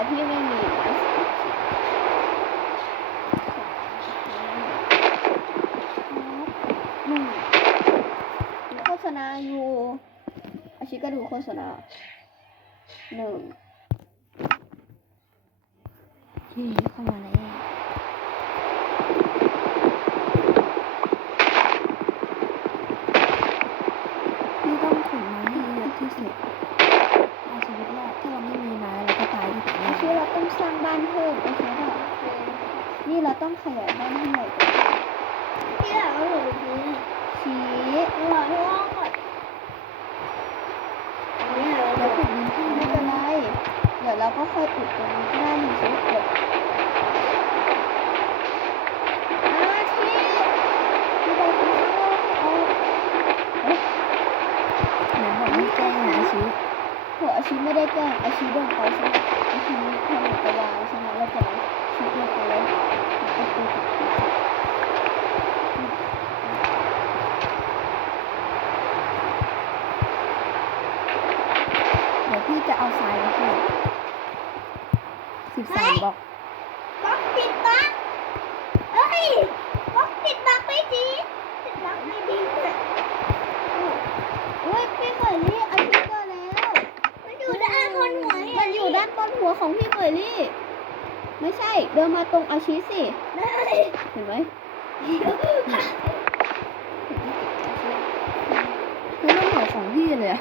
แต่พี่ไม่มีนะหนึ่งดูโฆษณาอยู่อาชิก็ดูโฆษณาหนึ่งที่เข้ามาแล้ว พี่ต้องขนไม้ให้เยอะที่สุดเอาชีวิตรอดถ้าเราไม่มีไม้เราก็ตายที่ไหนโอเคเราต้องสร้าง บ้านเพิ่มโอเคป่ะนี่เราต้องขยายบ้านให้ใหญ่กว่าที่หลังเราอยู่ตรงนี้ชี้เราที่ห้องก่อนอันนี้เราเดี๋ยวขุดดินที่ไม่เป็นไรเดี๋ยวเราก็ค่อยขุดตรงนี้ก็ได้หนึ่งชิ้นเดี๋ยวอาชีพี่ไปกินข้าวเอาเอ๊ะไหนบอกไม่แกล้งนะอาชีโหอา ชีไม่ได้แกล้งอชีโดนไปใช่ไหมไอชีมีแค่ตะวางใช่ไหมแล้วจะชีโดนชุดลงไปแล้วก็ตัวกับตัวเดี๋ยวพี่จะเอาทรายมาให้สิบสามบล็อก บล็อกติดบั๊กเอ้ยบล็อกติดบั๊กไม่ดีติดบั๊กไม่ดีเนี่ย เฮ้ยพี่เหมยลี่อาชีเจอแล้ว มันอยู่ด้านบนหัว มันอยู่ด้านบนหัวของพี่เหมยลี่ ไม่ใช่ เดินมาตรงอาชีสิ ได้ เห็นไหมคือมันเหมือนของพี่เลยอะ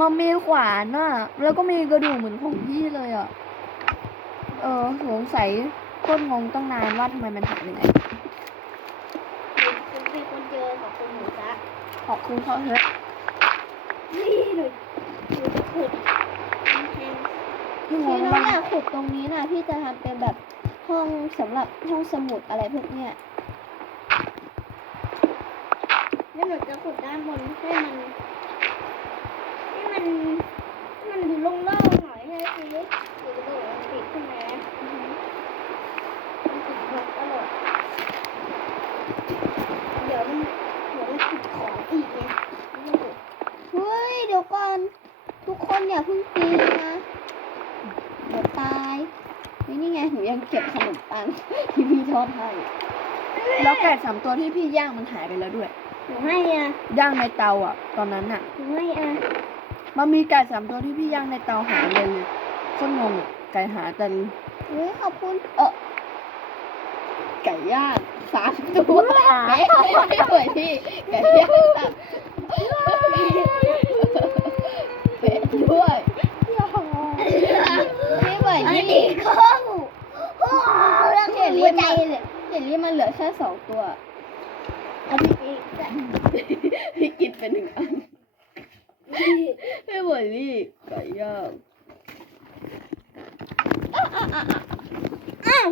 มันมีขวานน่ะแล้วก็มีกระดูกเหมือนของพี่เลยอะเออสงสัยก้นงงตั้งนานว่าทำไมมันหายไปไหนคุณเป็นคนเจอของคุณหนูซะขอบคุณเขาเถอะนี่หนูหนูจะขุดกำแพงพี่น้องอยากขุดตรงนี้นะพี่จะทำเป็นแบบห้องสำหรับห้องสมุดอะไรพวกเนี้ยแล้วหนูจะขุดด้านบนให้มันให้ มันให้มันดูโล่งๆหน่อยให้ชีวิตอยู่กระโดดติดขึ้นมามันติดบล็อกตลอดเดี๋ยวมันเดี๋ยวมันติดของอีกไงนี่เฮ้ยเดี๋ยวก่อน ทุกคนอย่าเพิ่งตีนะเดี๋ยวตายนี่นี่ไงหนูยังเก็บขนมปังที่พี่ทอดให้แล้วไก่สามตัวที่พี่ย่างมันหายไปแล้วด้วยหนูให้อะย่างในเตาอะ ตอนนั้นอะหนูให้อะ มันมีไก่สามตัวที่พี่ย่างในเตาหายเลยเลยคนงงอะไก่หาแต่เฮ้ยขอบคุณเออไก่ย่างสามตัวไม่ไม่เหมือนที่ไก่ย่างสามเป็ดด้วยพี่เหมือนอันที่นี้ก็โอ้โหแล้วเห็นหัรีวใจมันเลยเห็นรีบมันเหลือแค่สองตัวอันนี้อีกแต่พี่กินไปหนึ่งอัน ไม่เหมือนนี่ไก่ย่างอะอะอะอะอ้าว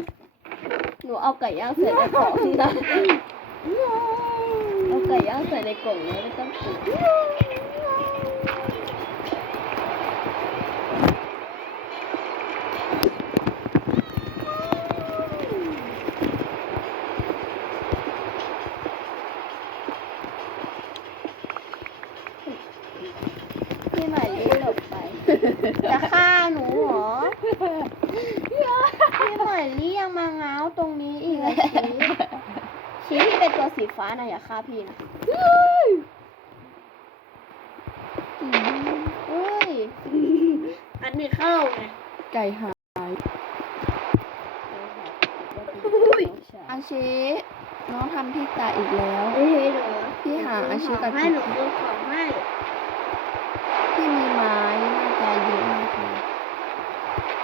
หนูเอาไก่ย่างใส่ในกล่องนะเอาไก่ย่างใส่ในกล่องแล้วไม่ต้องตุ๋นพี่ใหม่รีบหลบไป จะฆ่าหนูเหรอ พี่ใหม่รียังมาง้าวตรงนี้อีกอะชี้ชี้ที่เป็นตัวสี ฟ้านะอย่าฆ่าพี่นะอืมเอ้ยอันนี้เข้าไงไก่หายอาชีน้องทำพี่ตายอีกแล้ว เฮ้ยเหรอพี่หาอาชีพกับให้หนูดูของให้พี่มีไม้น่าจะเยอะมากเลย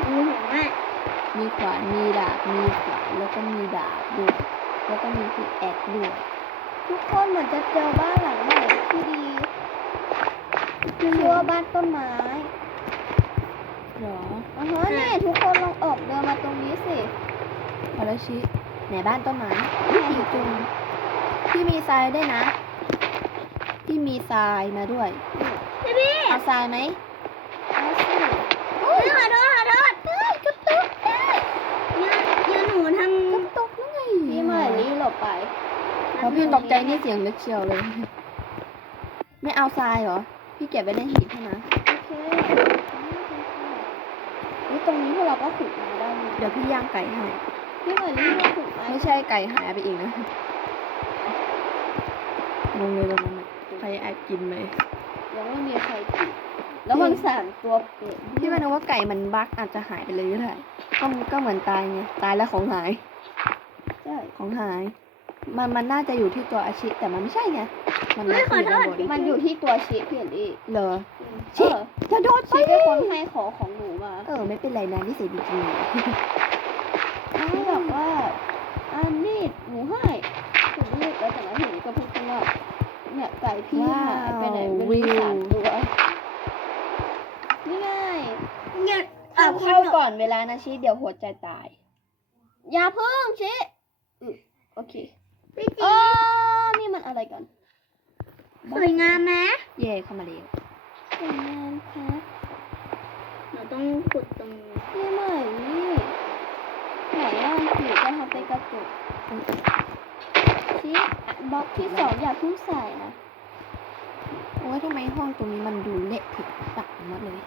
ดูของให้มีขวานมีดาบมีขวานแล้วก็มีดาบด้วยแล้วก็มีพี่แอกด้วย ทุกคนเหมือนจะเจอบ้านหลังใหม่ที่ดีชื่อว่าบ้านต้นไม้หรออ๋อฮะเนี่ยทุกคนลองออกเดินมาตรงนี้สิพอแล้วชิไหนบ้านต้นไม้พี่จุงพี่มีทรายด้วยนะพี่มีทรายมาด้วยพี่พี่เอาทรายไหมเอาสิ เฮ้ยขอโทษขอโทษเฮ้ยกระตุกได้ยืนยืนหนูทำ กระตกแล้วไงพี่เหมยลี่หลบไปเพราะพี่ตกใจนี่เสียงลึกเชียวเลย ไม่เอาทรายเหรอ พี่เก็บไว้ในหีบให้นะโอเคอุ๊ยตรงนี้พวกเราก็ขุดมาได้นี่เดี๋ยวพี่ย่างไก่ให้พี่เหมือนนี่เราขุดมาไม่ใช่ไก่หายไปอีกนะงงเลยตรงนั้นน่ะใครแอบกินไหมยังไม่มีใครกินแล้วมันสั่งตัวเป็ดพี่ว่านึกว่าไก่มันบั๊กอาจจะหายไปเลยก็ได้ก็ก็เหมือนตายไงตายแล้วของหาย ใช่ ของหาย มันมันน่าจะอยู่ที่ตัวอาชิ แต่มันไม่ใช่ไงมันเฮ้ยขอโทษยู่ด้านบนมันอยู่ที่ตัวชิพี่เห็นดิเหรอเอชิอจะโดนไปชิเป็นคนให้ขอของหนูมา เออ ไม่เป็นไรนะนี่เสียดีจริงไม่บอกว่าอันนี้หนูให้หนูรีบแล้วจากนั้นหนูก็พูดขึ้นว่าเนี่ยไก่พี่หายไปไหนไม่รู้สามตัวนี่ไงเนี่ยเอาเข้าก่อนเวลานะชิเดี๋ยวหัวใจตาย อย่าเพิ่งชิอือโอเค พี่เอจีอนี่มันอะไรกันสวยงามไหมเย่เข้ามาเร็วสวยงามครับเราต้องขุดตรงนี้พี่ใหม่นี่ไหนอะหนูจะทำเป็นกระจกชิอะบล็อกที่สองอย่าเพิ่งใส่นะโอ้ยทำไมห้องตรงนี้มันดูเละผิดตักหมดเลย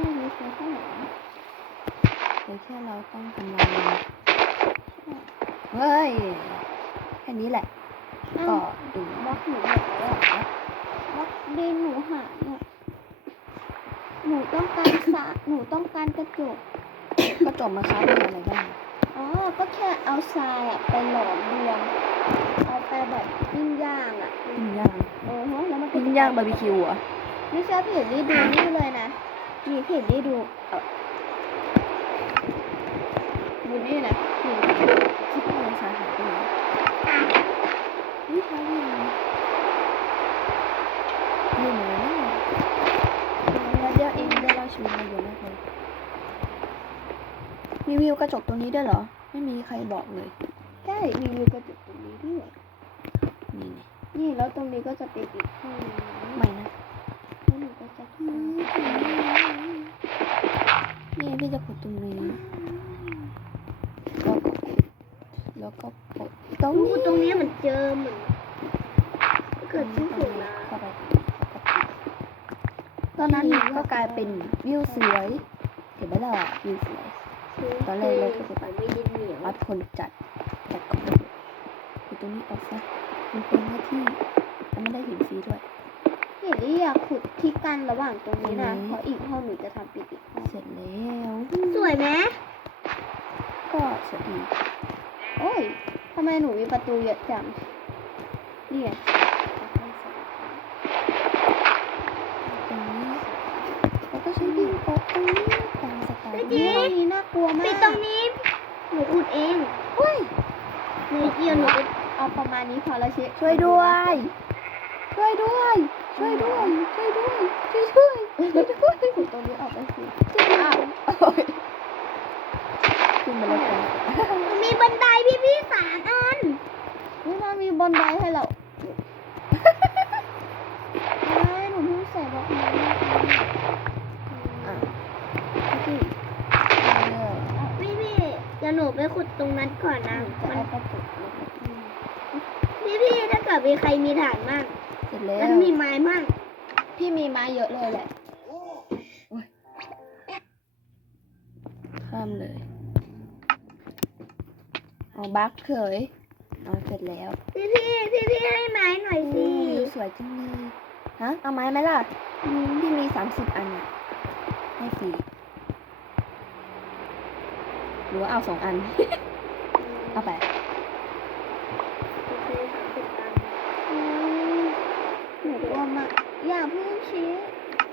ไม่รู้ใช้เท่าไหร่นะเดี๋ยวแค่เราต้องทำลายมันเฮ้ยแค่นี้แหละ ก็อ้าวดูบล็อกหนูหมดแล้วอะบล็อกดินหนูหายอะหนูต้องการสระหนูต้องการกระจกก็จบมาครับมีอะไรบ้างอ๋อ ก็แค่เอาทรายอะไปหลอมรวมเอาไปแบบปิ้งย่างอะปิ้งย่างเออฮะแล้วมันก็ปิ้งย่างบาร์บีคิวเหรอะไม่ใช่พี่เห็นนี่ดูนี่เลยนะนี่พี่เห็นนี่ดูเออดูนี่นะนี่คิดว่าเราสาหายไปไห นนี่ใช่ยังไงนี่เหมือนกันนะแล้วเดี๋ยวเองได้เล่าชีวิตมาเยอะมากเลยมีวิวกระจกตรงนี้ด้วยเหรอ ไม่มีใครบอกเลยใช่มีวิวกระจกตรงนี้ด้วยนี่ไงนี่แล้วตรงนี้ก็จะเป็นอีกห้องหนึงนะไม่นะแล้วหนูก็จะทนี่พี่จะขุดตรงนี้ แล้วก็ขุดแล้วก็กดตรงอู้นี้ตรงนี้มันเจอเหมือน เกิดที่สุดนะเข้าไปตอนนั้นก็กลายเป็นวิวสวยเห็นไหมล่ะวิวสวย ตอนแรกเราก็จะไปไม่ดินเหนียววัดคนจัดจัดของระเบิดขุดตรงนี้ออกซะมันเป็นหน้าที่แล้วไม่ได้หินฟรีด้วยำพี่เห็นนี่อยากขุดที่กั้นระหว่างตรงนี้นะอืมเพราะอีกห้องหนูจะทำปิดอีกห้องเสร็จแล้ว สวยไหมก็สวยอีกโอ้ยทำไมหนูมีประตูเยอะจังนี่ไกลัวมากปิดตรงนี้หนูอุดเองเฮ้ยหนูเกี่ยวหนูอุดเอาประมาณนี้พอแล้วเชฟช่วยด้วย ช่วยด้วย ช่วยด้วย ช่วยด้วย ช่วยด้วยช่วยด้วยขุดตรงนี้ออกไปสิอ้าวโอ๊ยขึ้นมาแล้วกันหนูมีบันไดพี่พี่ๆสามอันนี่มันมีบอลไดให้เราไม่หนูเพิ่งใส่บล็อกไม้ อะ พี่ เออ พี่พี่ ๆเดี๋ยวหนูไปขุดตรงนั้นก่อนนะ จะมันเอากระจกมาพี่พี่ๆถ้าเกิดมีใครมีฐานมั่งเสร็จแล้วมันมีไม้มั่งพี่มีไม้เยอะเลยแหละโอ๊ยข้ามเลยเอาบักเขยเอาเสร็จแล้วพี่พี่พี่พี่ๆให้ไม้หน่อยสิ วิวสวยจังเลยฮะเอาไม้ไหมล่ะอืมพี่มีสามสิบอันอะให้ฟรี หรือว่าเอาสองอัน เอาไปโอเคสามสิบอันอืมหนูกลัวมากอย่าเพิ่งชี้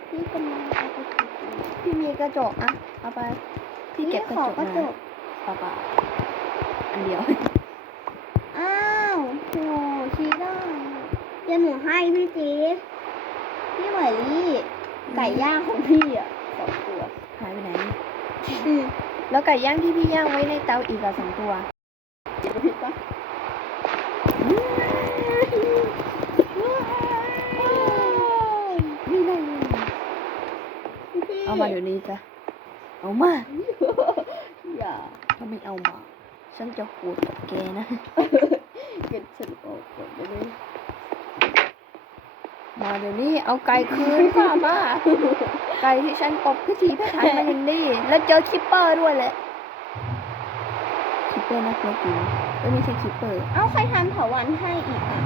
พี่กำลังเอากระจกอยู่พี่มีกระจกอะเอาไปพี่เก็บกระขอจกกระมาจกเปล่าๆอันเดียว อ้าวโหชี้ได้เดี๋ยวหนูให้พี่จีพี่ไหวลี่ไก่ย่างของพี่อะสองตัวหายไปไหนอืม แล้วไก่ย่างที่พี่ย่างไว้ในเตาอีกอะสองตัวเจ็บผิดปะนี่ไงพี่พี่เอามาเดี๋ยวนี้จ้ะเอามาอย่าถ้าไม่เอามา ฉันจะโหดกับแกนะ เก็บฉันออกก่อนได้ไหม มาเดี๋ยวนี้เอาไก่คืนค่ะมาไก่ที่ฉันปบพิธีพิถันมาอย่างดีแล้วเจอคิปเปอร์ด้วยแหละคิปเปอร์น่ากลัวจริงเอ้ยไม่ใช่คิปเปอร์ เอ้าใครทำเถาวันให้อีกอะ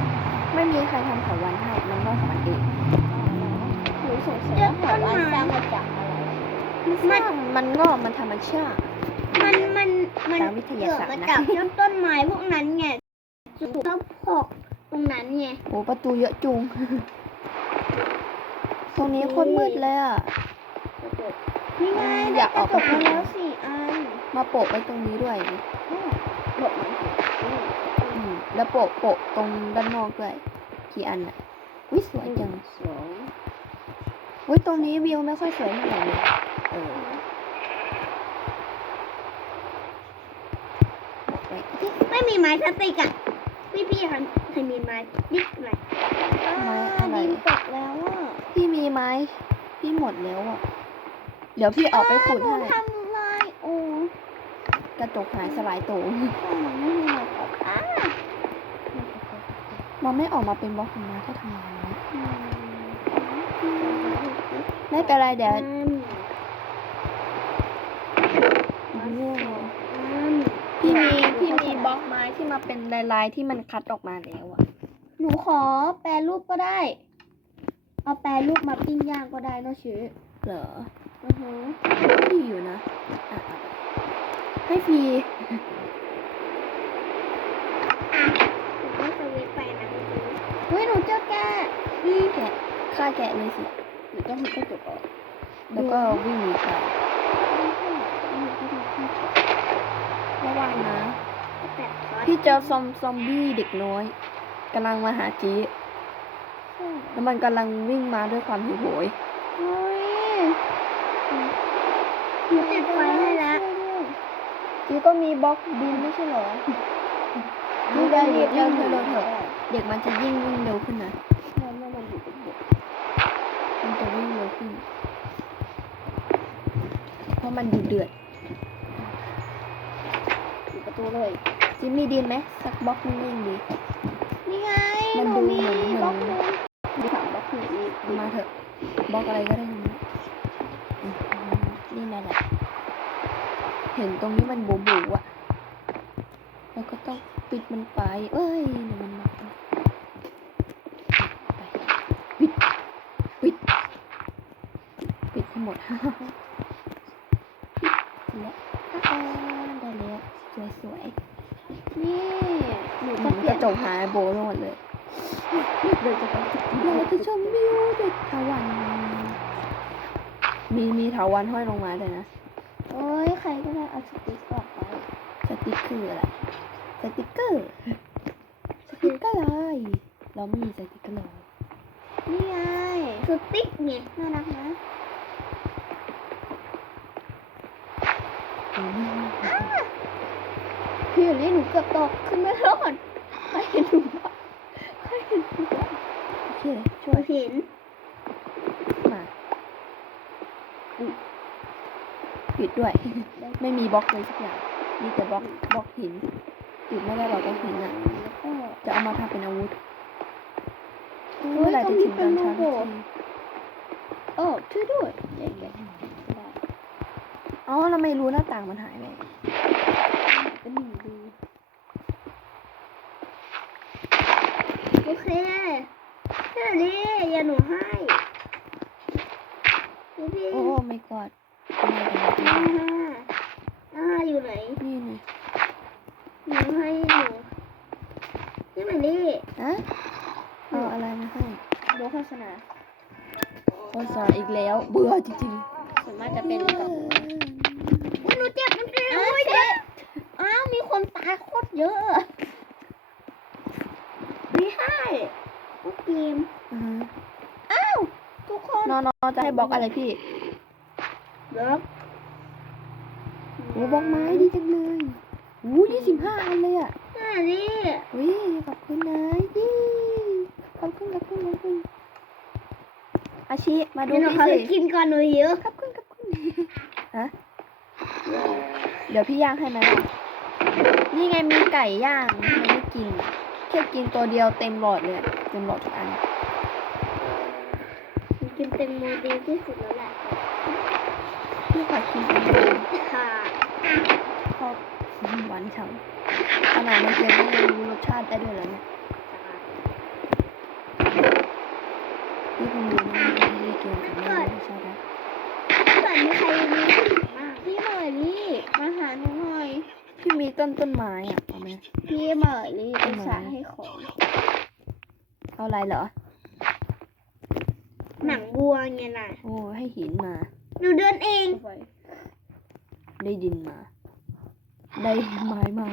ไม่มีใครทำเถาวันให้มันก็ของมันเองหนูสงสัยว่าเถาวันสร้างมาจากอะไรมันมันงอกมันธรรมชาติมันมันมันตามวิทยาเกิดศาสตร์มานะจากต้นต้นไม้พวกนั้นไงจุดก็พอกตรงนั้นไงโอ้ประตูเยอะจุง ตรงนี้โคตรมืดเลยอะ นี่ไงอได้ยากกอระอกจไปกมาแล้วสี่อันมาโปะไว้ตรงนี้ด้วยหลบมันอืมแล้วโปะโปะตรงด้านนอกด้วย กี่อันอะวิสวยจังสองวิตรงนี้วิวไม่ค่อยสวยเท่าไหร่เลยเออบอกไว้ไม่มีไม้พลาสติกอะพี่พี่ๆคะใครมีไม้นิดหน่อยไม้อะไรดินตกแล้วอะพี่ มีไหมพี่หมดแล้วอะ เดี๋ยวพี่ออกไปขุดให้ทำลายโอ้กระจกหายสลายตัวมันไม่มีอะไรตกอะมันไม่ออกมาเป็นบล็อกของมาก็ทำงานนะไม่เป็นไรเดี๋ยวพี่มีพี่มีบล็อกไม้ที่มาเป็นลายๆที่มันคัดออกมาแล้วอะ หนูขอแปรรูปก็ได้ เอาแปรรูปมาปิ้งย่างก็ได้เนอะชื่อเหรออือฮึพี่อยู่นะอะเอาไปให้ฟรีหนูก็สวิตช์ไปนะพี่จูเฮ้ยหนูเจอแกะพี่แกะฆ่าแกะเลยสิหนูต้องมีกระจกออกแล้วก็วิ่งหนีไประวังนะแปดคอร์สพี่เจอซอมซอมบี้เด็กน้อยกำลังมาหาจี แล้วมันกำลังวิ่งมาด้วยความหิวโหยเฮ้ยหนูติดไฟให้แล้วจีก็มีบล็อกดินไม่ใช่เหรอนี่ได้รีรีบบเร็เร็วเถอะเด็กมันจะยิ่งวิ่งเร็วขึ้นนะเมื่อมันจะวิ่งเร็วขึ้น เพราะมันดูเดือดอยู่ประตูเลยจิมมีดินไหมสักบล็อกนึงเองดี นี่ไงมันหดูนูมีเหมือนบล็อกหนึงมีสามบล็อกหนึ่งอีก มาเถอะบล็อกอะไรก็ได้นะอืมนี่นั่นแหละเห็นตรงนี้มันบูบูอะแล้วก็ต้องปิดมันไปเอ้ยเดี๋ยวมันมาไปปิดปิดปิดให้หมดปิดแล้วอ่าได้แล้วสวยๆนี่หนูหจะนูเปลี่กยนระจกหายโบไปหมดเลย เราจะเราจะชมวิวเด็กถาวัน มีมีถาวันห้อยลงมาเลยนะ โอ้ยใครก็ได้เอาสติ๊กออกไปสติ๊กเกอร์อะไร สติ๊กเกอร์ สติ๊กเกอร์อะไรเราไม่มีสติ๊กเกอร์เลยนี่ไง สติ๊กไงน่ารักนะเราไม่มีพี่อยู่นี่หนูเกือบตกขึ้นไม่รอดใครเห็นหนูบ้างใครเห็นหนูบ้าง โอเคช่วยเห็นมาอุ๊ยปิดด้วย ไม่มีบล็อกเลยสักอย่าง มีแต่บล็อกบล็อกหินปิดไม่ได้หรอกบล็อกหินอะแล้วก็จะเอามาทำเป็นอาวุธเมื่อไรจะถึงเป็ตอนเช้าโก้สักทีโอ้ช่วยด้วยอ๋อเราไม่รู้หน้าต่างมันหายไปเป็นหนึ่งดู อเคแค่นี้อย่าหนูให้พี่พี่โอ้ไม่กอดไม่กันอ่าอ่าอยู่ไหน นี่นี่หนูให้หนูนี่มันนี่อะเอาอะไรมาให้โบโฆษณาโฆษณาอีกแล้ว เบื่อจริงส่วนมากจะเป็นกับอุ๊ยหนูเจ็บหนูเจ็บอ้าวโอ้ยเจ๊อ้าวมีคนตายโคตรเยอะ ไม่ให้โอเกมอือฮึอ้าวทุกคนนอนนจะให้บล็อกอะไรพี่เลิฟโอ้บล็อกไม้ดีจังเลยอู้ยี่สิบห้าอันเลยอะอ่านี่วิขอบคุณนะยี่ขอบคุณขอบคุณขอบคุณอาชิมาดูเดี๋ยวหนูพี่ขอไปสิกินก่อนหนูหิวขอบคุณขอบคุณฮะเดี๋ยวพี่ย่างให้ไหมล่ะนี่ไงมีไก่ย่างทำไมไม่กินอะ แค่กินตัวเดียวเต็มหลอดเลยอะเต็มหลอดทุกอันหนูกินเต็มโมดีที่สุดแล้วแหละอพี่ขอกินเองค่ะชอบหวานฉ่ำขนาดในเกมก็ยังรู้รสชาติได้ด้วยเหรอเนี่ยพี่คงรู้นะว่าในเกมสามารถรู้รสชาติได้ถ้าเกิดมีใครมีผู้หญิงมากพี่เหมยลี่มาหาหนูหน่อย พี่มีต้นต้นไม้อะเอาไหมพี่เหมยลี่อุตส่าห์ให้ของเอาอะไรเหรอ หนังวัวไงน่ะ โอ้ให้หินมาหนูเดินเองไปได้ดินมา ได้ไม้มา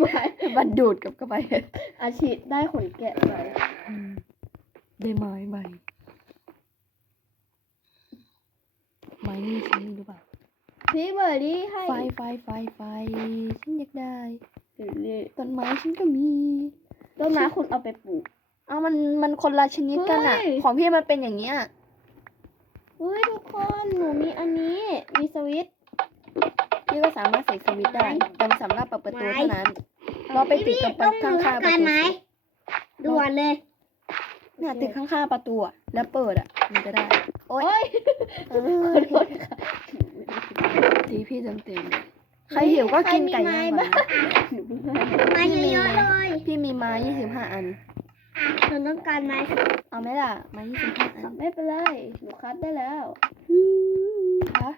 ไม่บันดูดกลับเข้าไปอาชีพได้ขนแกะไปอืมได้ไม้ใหม่ไม้นี่ฉันมีหรือเปล่า พี่เหมยลี่ให้ไฟไฟไฟไฟฉันอยากได้เหมยลี่ต้นไม้ฉันก็มีต้นไม้คุณเอาไปปลูกเอามันมันคนละชนิดกันอะเฮ้ยของพี่มันเป็นอย่างเงี้ยเฮ้ยทุกคนหนูมีอันนี้มีสวิตช์พี่ก็สามารถใส่สวิตช์ได้แต่มันสำหรับเปิดประตูไม้เท่านั้นเราไปติดตรงต้องข้างรู้ข้างๆประกันตูไหมด่วนเลยเนี่ยติดข้างข้างๆประตูอะแล้วเปิดอะมันจะได้ โอ๊ยโอ้ยเอขออโทษค่ะทีพี่ เต็มเต็มๆเลยใครหิวก็กินไก่ย่างก่อนนะหนูเพิ่งให้มาเยอะๆเลยพี่มีไม้ยี่สิบห้าอันหนูต้องการไม้เอาไหมล่ะไม้ยี่สิบห้าอันไม่เป็นไรหนูคัดได้แล้วคะ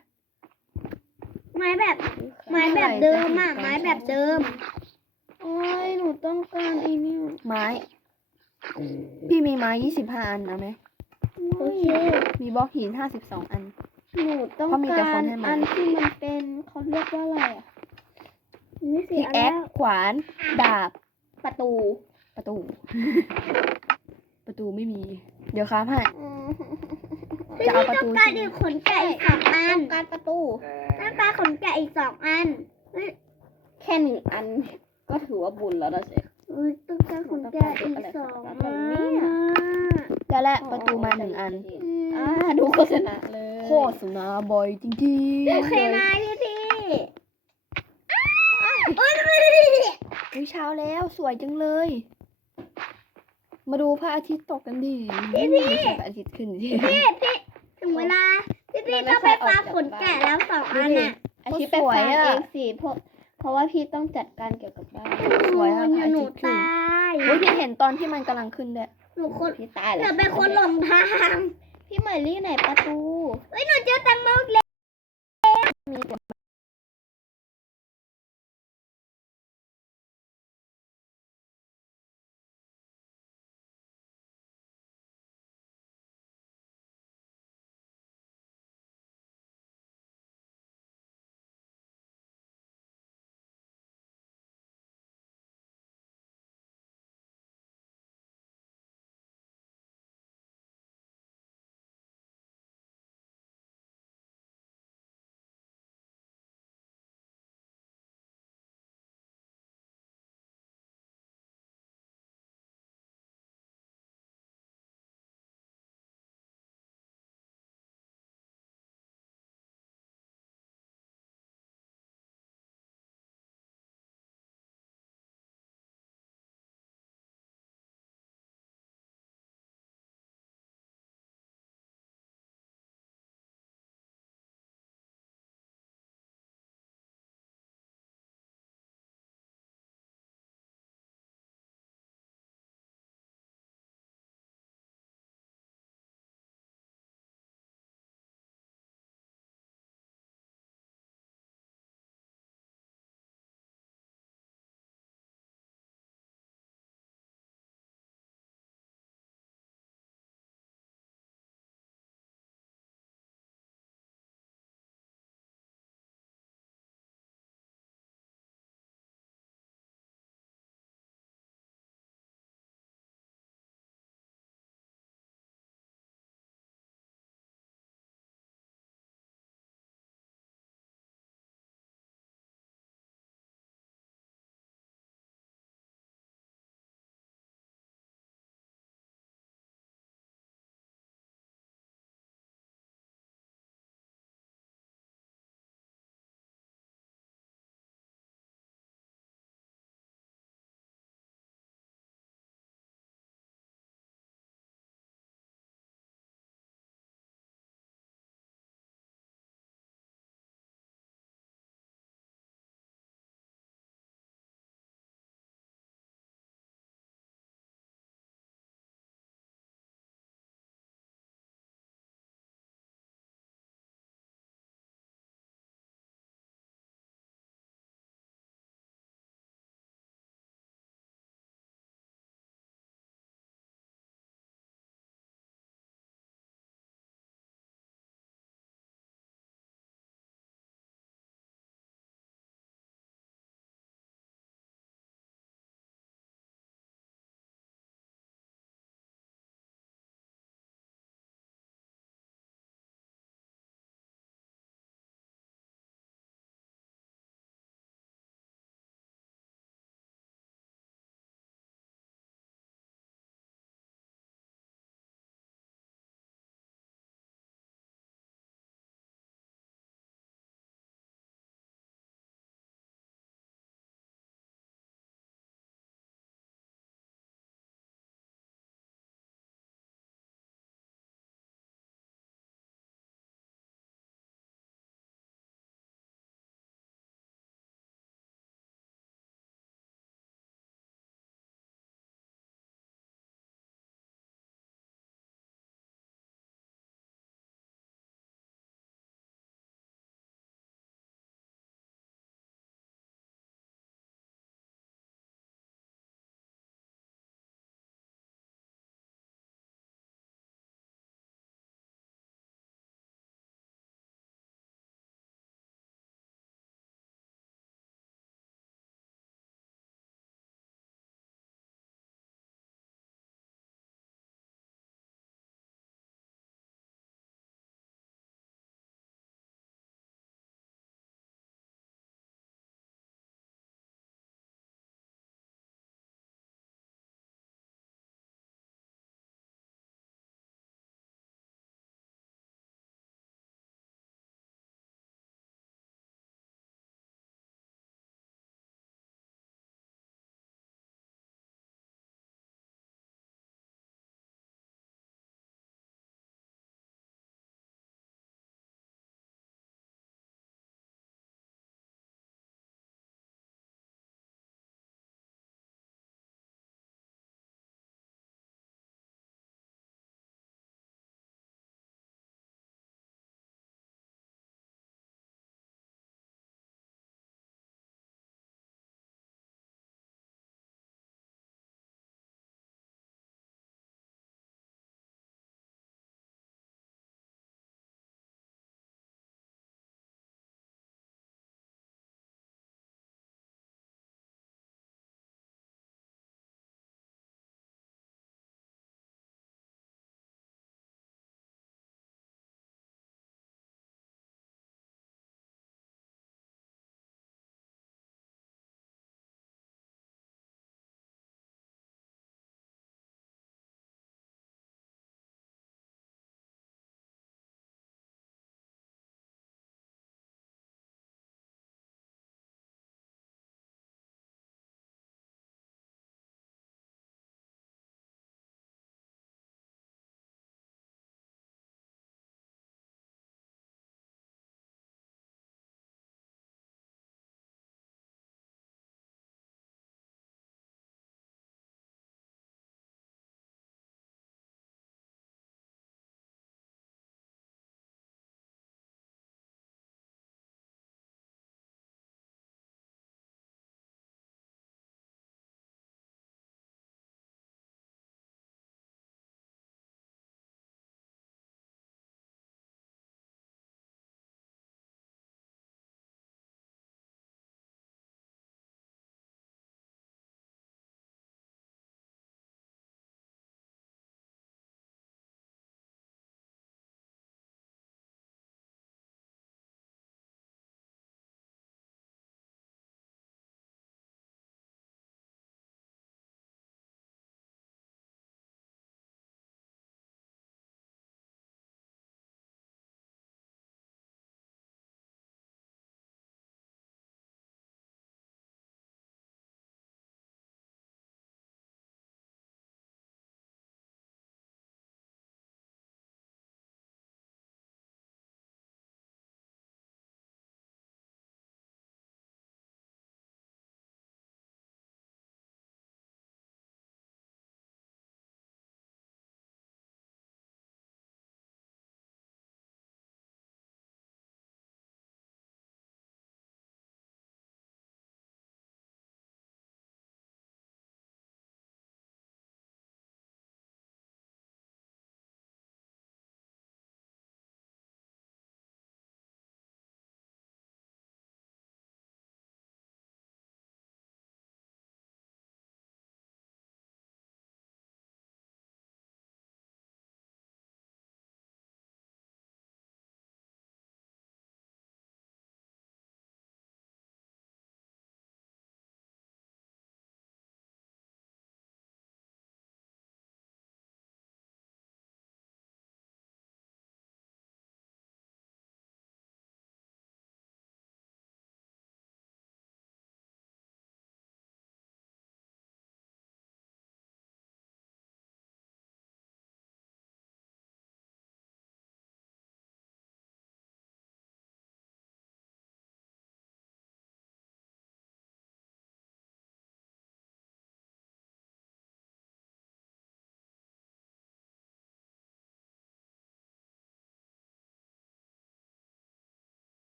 ไม้แบบไม้แบบเดิมอะไม้แบบเดิมโอ้ยหนูต้องการไอ้นี่ไม้ พี่มีไม้ยี่สิบห้าอันเอาไหมโอเคมีบล็อกหินห้าสิบสองอัน หนูต้องเขามีแต่กาครนให้มา อันที่มันเป็นเขาเรียกว่าอะไรอะนี่สิพิกอันแอแรคกขวาน ดาบ ประตูประตู ประตูไม่มี เดี๋ยวครับให้พี่จะเอาประต้ตูองการใช่ไหมอีกขนแกะอีกสองอันต้องการประตูต้องการขนแกะอีกสองอันเฮ้ยแค่หนึ่งอัน ก็ถือว่าบุญแล้วนะเจ๊เฮ้ยต้องการขนแกะอีกสองอัน ได้แล้วประตูมาหนึ่งอันอืมอ่าดูโฆษณาเลย โฆษณาบ่อยจริงๆโอเคนะพี่พี่โอ้ยอุ๊ยเช้าแล้วสวยจังเลย มาดูพระอาทิตย์ตกกันดิไม่ใช่พระอาทิตย์ขึ้นสิพี่พี่ถึงเวลาพี่พี่ต้องไปฟาร์มขนแกะแล้วสองอันน่ะอาชีพไปฟังเองสิเพราะเพราะว่าพี่ต้องจัดการเกี่ยวกับบ้านสวยอะโอ้พระอาหนูทิตย์ขึ้นตายเฮ้ยพี่เห็นตอนที่มันกำลังขึ้นด้วยหนูคนพี่ตายหแล้นูวเป็นคนหลงทาง พี่เหมยลี่ไหนประตูเฮ้ย หนูเจอแตงโมอีกแล้วมีแต่